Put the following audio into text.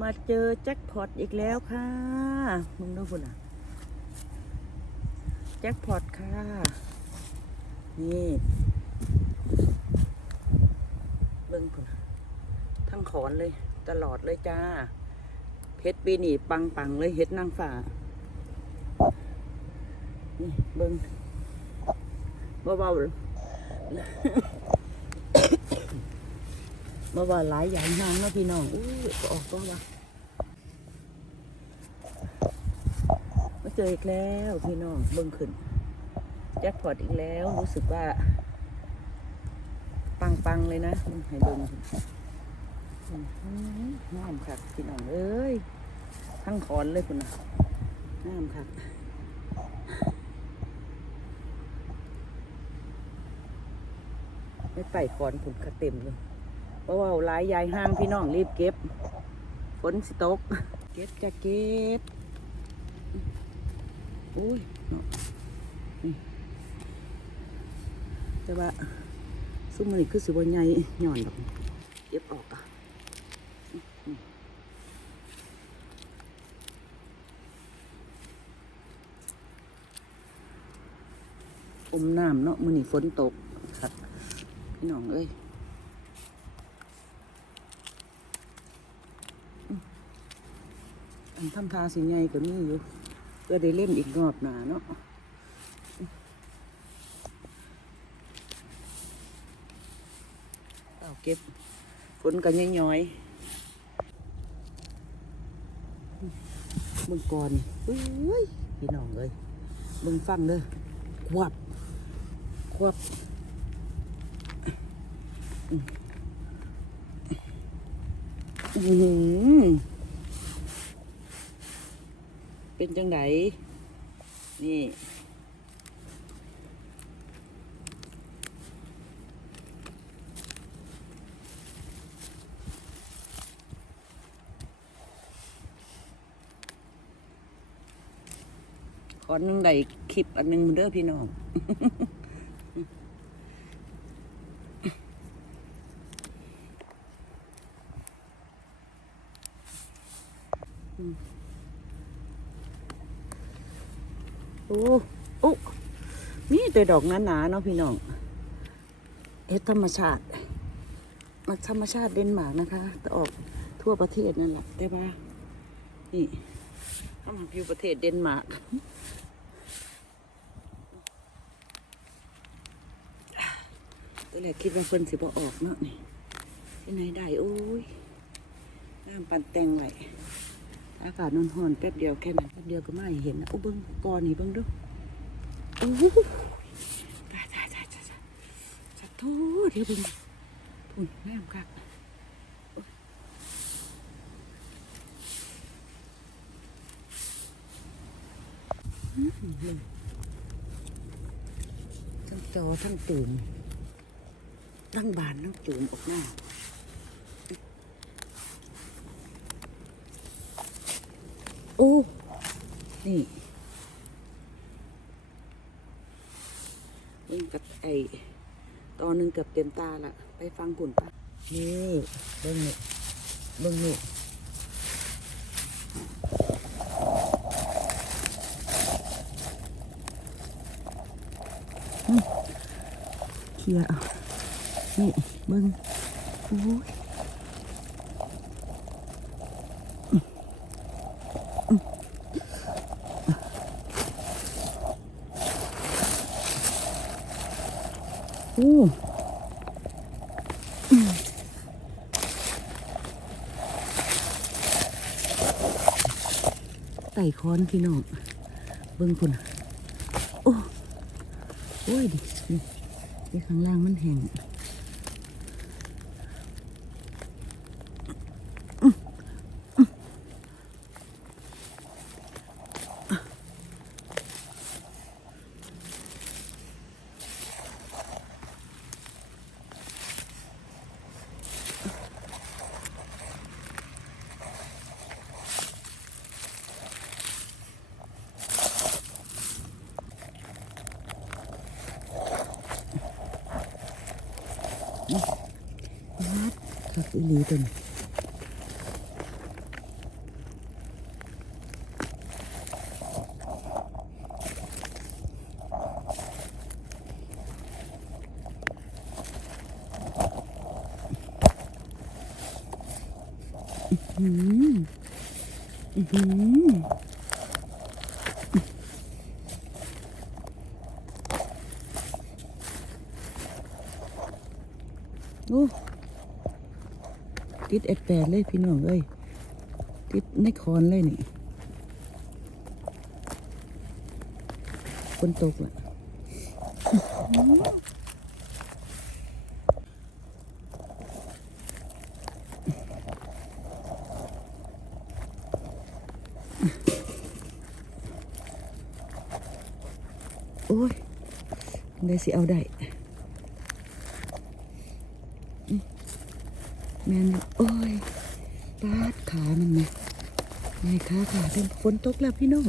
มาเจอแจ็คพอตอีกแล้วค่ะมึงดูคุณอะ แจ็คพอตค่ะ นี่เบิ่งคุณทั้งขอนเลย ตลอดเลยจ้า เพชรปีนี่ปังปังเลยเฮ็ดนางฝ่านี่เบิ่งเบาๆ เลยเบาหลายอย่างนางเนาะพี่น้องอุ้ยออกก็ว่ามาเจออีกแล้วพี่น้องเบิ่งขึ้นแจ็คพอตอีกแล้ว รู้สึกว่า ปังๆเลยนะให้เบิ่งอื้อหืองามค่ะพี่น้องเอ้ยทั้งขอนเลยคุณนะงามค่ะไม่ไต่ขอนผุนกระเต็มเลย เพราะว่าหลายยายห้างพี่น้องรีบเก็บฝนสิตก เก็บจะเก็บอุ้ยเนาะนี่แต่ว่าซุ้มมันคือสิบใหญ่หย่อนดอกเก็บออกอะอมน้ำเนาะมือนี่ฝนตกครับพี่น้องเอ้ยอืมอัน ทำทาสีใหญ่ก็มีอยู่ก็ได้เล่นอีกรอบหนาเนาะเอาเก็บฝนก็ย้อยๆเบิ่งก่อนเอ้ยพี่น้องเอ้ยเบิ่งฟังเด้อควบควบอื้อ เป็นจังไดนี่ ขอนึงใดคลิปอันหนึ่งเด้อพี่น้อง โอ้โอ้นี่แต่ดอกหนาๆเนาะพี่น้องเฮ็ดธรรมชาติมาธรรมชาติเดนมาร์กนะคะแต่ออกทั่วประเทศนั่นแหละแต่ว่านี่ข้ามาอยู่ประเทศเดนมาร์กตัวแรกคิดว่าเพิ่นสิบ่ออกเนาะนี่ที่ไหนได้โอ้ยน้ำปั่นแตงไว้ อากาศนอนหอนแป๊บเดียวแค่นั้นแป๊บเดียวก็ไม่เห็นนะโอ้เบิ้งกอนี่เบิ้งดูโอ้โหตายตายตายตายตาสะโทษเดี๋ยวเบิ้งพุ่นแม่มคักทั้งจอทั้งตูมทั้งบานทั้งตูมออกหน้า โอ้นี่เบิ่งกับไอตอนหนึ่งเกือบเต็มตาละไปฟังหุ่นปะนี่เบิ่งนี่เบิ่งนี่อืมเคลียร์เอานี่เบิ่งโอ้ย อ้ไต่คอนพี่น้องเบิ้งพุ่นโอ้โอ้ยดินี่ที่ข้างล่างมันแห้ง คักอีลีตัวนี้อืมอืม ติดเอ็ดแปดเลยพี่น้องเอ้ยติดในคอนเลยนี่ฝนตกละโอ้ยได้สิเอาได้อืม แม่นโอ้ยปาดขามันไหมไงขาขาเป็นฝนตกแล้วพี่น้อง